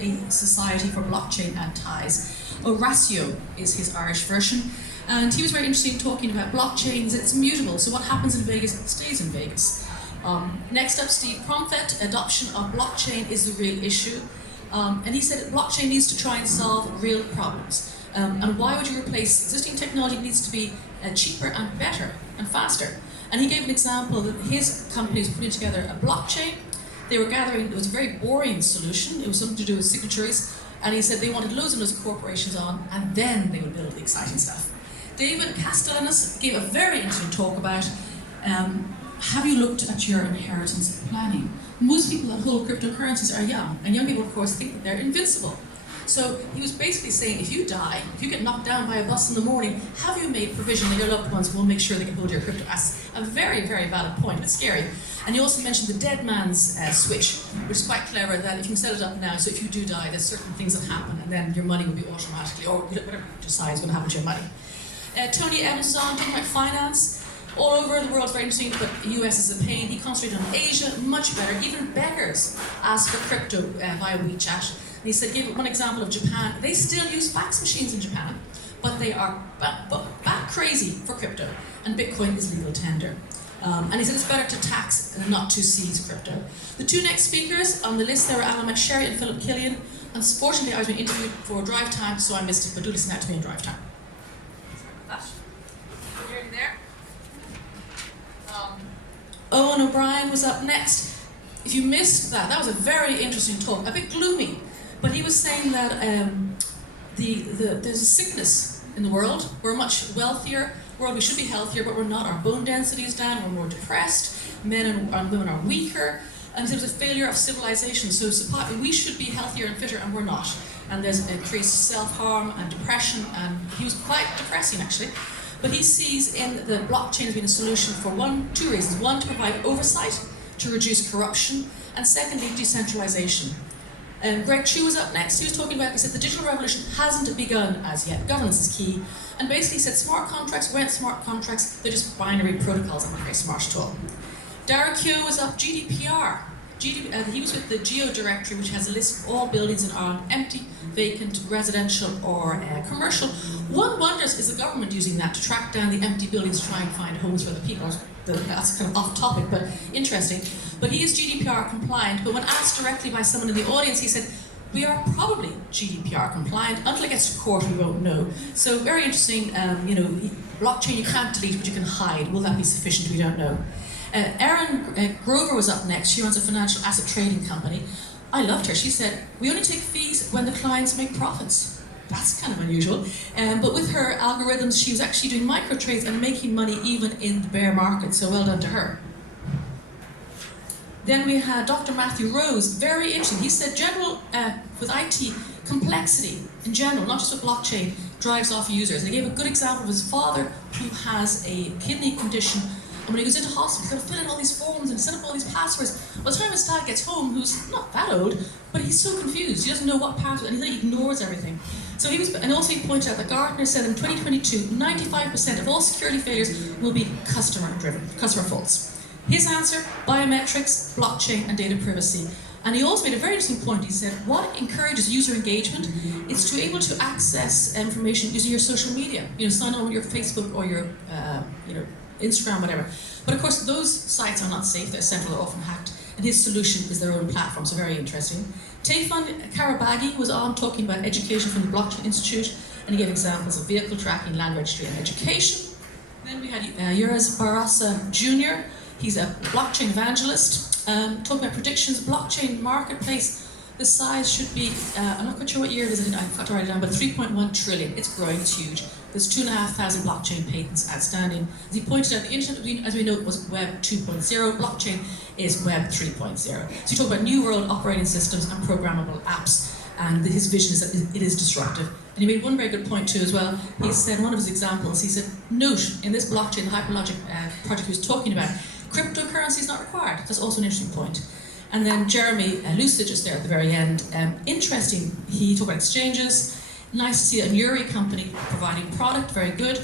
a society for blockchain and ties. Oratio is his Irish version, and he was very interested in talking about blockchains. It's mutable, so what happens in Vegas stays in Vegas. Next up, Steve Promfett, adoption of blockchain is the real issue. And he said blockchain needs to try and solve real problems. And why would you replace existing technology? It needs to be cheaper and better and faster. And he gave an example that his company was putting together a blockchain. They were gathering, it was a very boring solution. It was something to do with signatories. And he said they wanted loads and loads of corporations on, and then they would build the exciting stuff. David Castellanos gave a very interesting talk about have you looked at your inheritance planning? Most people that hold cryptocurrencies are young, and young people, of course, think that they're invincible. So he was basically saying, if you die, if you get knocked down by a bus in the morning, have you made provision that your loved ones will make sure they can hold your crypto assets? A very, very valid point, but scary. And he also mentioned the dead man's switch, which is quite clever, that if you can set it up now, so if you do die, there's certain things that happen, and then your money will be automatically, or whatever you decide is going to happen to your money. Tony Evans is on, talking about finance. All over the world is very interesting, but the US is a pain. He concentrated on Asia, much better. Even beggars ask for crypto via WeChat. And he said, gave one example of Japan. They still use fax machines in Japan, but they are bat crazy for crypto. And Bitcoin is legal tender. And he said it's better to tax than not to seize crypto. The two next speakers on the list there are Alan McSherry and Philip Killian. Unfortunately, I was being interviewed for drive time, so I missed it, but do listen out to me in drive time. Owen O'Brien was up next. If you missed that, that was a very interesting talk, a bit gloomy, but he was saying that there's a sickness in the world. We're a much wealthier world, we should be healthier, but we're not. Our bone density is down, we're more depressed, men and women are weaker, and there's a failure of civilization. So we should be healthier and fitter, and we're not. And there's increased self-harm and depression, and he was quite depressing actually. But he sees in the blockchain as being a solution for two reasons. One, to provide oversight, to reduce corruption, and secondly, decentralization. Greg Chu was up next. He was talking about, he said, the digital revolution hasn't begun as yet. Governance is key. And basically he said smart contracts weren't smart contracts, they're just binary protocols that aren't very smart at all. Dara Keogh was up, GDPR. He was with the Geo Directory, which has a list of all buildings in Ireland, empty, vacant, residential or commercial. One wonders, is the government using that to track down the empty buildings, try and find homes for the people? That's kind of off topic, but interesting. But he is GDPR compliant, but when asked directly by someone in the audience, he said, we are probably GDPR compliant. Until it gets to court, we won't know. So very interesting, blockchain you can't delete, but you can hide. Will that be sufficient? We don't know. Erin Grover was up next. She runs a financial asset trading company. I loved her. She said, we only take fees when the clients make profits. That's kind of unusual. But with her algorithms, she was actually doing micro trades and making money even in the bear market. So well done to her. Then we had Dr. Matthew Rose, very interesting. He said with IT, complexity in general, not just with blockchain, drives off users. And he gave a good example of his father who has a kidney condition. And when he goes into hospital, he's got to fill in all these forms and set up all these passwords. By the time his dad gets home, who's not that old, but he's so confused. He doesn't know what password, and he ignores everything. So and also he pointed out that Gartner said in 2022, 95% of all security failures will be customer-driven, customer faults. His answer, biometrics, blockchain, and data privacy. And he also made a very interesting point. He said, what encourages user engagement is to be able to access information using your social media. Sign on with your Facebook or your, Instagram, whatever. But of course, those sites are not safe. They're central, they're often hacked. And his solution is their own platform, so very interesting. Tayfun Karabagi was on talking about education from the Blockchain Institute, and he gave examples of vehicle tracking, land registry, and education. Then we had Uras Barasa Jr. He's a blockchain evangelist, talking about predictions, blockchain marketplace. The size should be, I'm not quite sure what year it is, I forgot to write it down, but 3.1 trillion. It's growing, it's huge. There's 2,500 blockchain patents outstanding. As he pointed out, the internet, as we know, was Web 2.0. Blockchain is Web 3.0. So you talk about new world operating systems and programmable apps, and his vision is that it is disruptive. And he made one very good point too as well. He said, one of his examples, he said, note, in this blockchain, the Hyperlogic project he was talking about, cryptocurrency is not required. That's also an interesting point. And then Jeremy Lucid just there at the very end. Interesting, he talked about exchanges. Nice to see a Nuri company providing product, very good.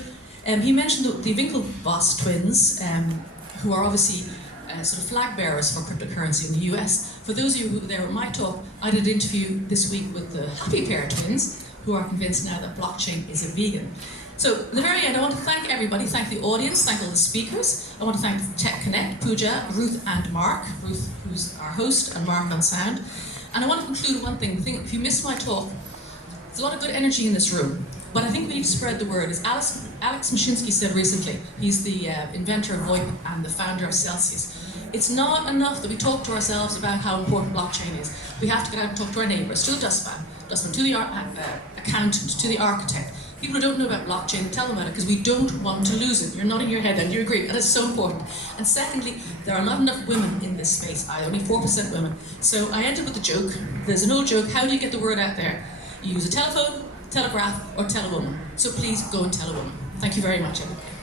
He mentioned the Winklevoss twins, who are obviously sort of flag bearers for cryptocurrency in the US. For those of you who were there at my talk, I did an interview this week with the Happy Pair twins, who are convinced now that blockchain is a vegan. So at the very end, I want to thank everybody, thank the audience, thank all the speakers. I want to thank Tech Connect, Pooja, Ruth and Mark, Ruth who's our host and Mark on sound. And I want to conclude one thing. If you missed my talk, there's a lot of good energy in this room, but I think we need to spread the word. As Alex Mashinsky said recently, he's the inventor of VoIP and the founder of Celsius. It's not enough that we talk to ourselves about how important blockchain is. We have to get out and talk to our neighbours, to the dustman, to the accountant, to the architect. People who don't know about blockchain, tell them about it, because we don't want to lose it. You're nodding your head and you agree, and it's so important. And secondly, there are not enough women in this space either, only 4% women. So I ended with a joke. There's an old joke, how do you get the word out there? You use a telephone, telegraph, or tell a woman. So please go and tell a woman. Thank you very much, everybody.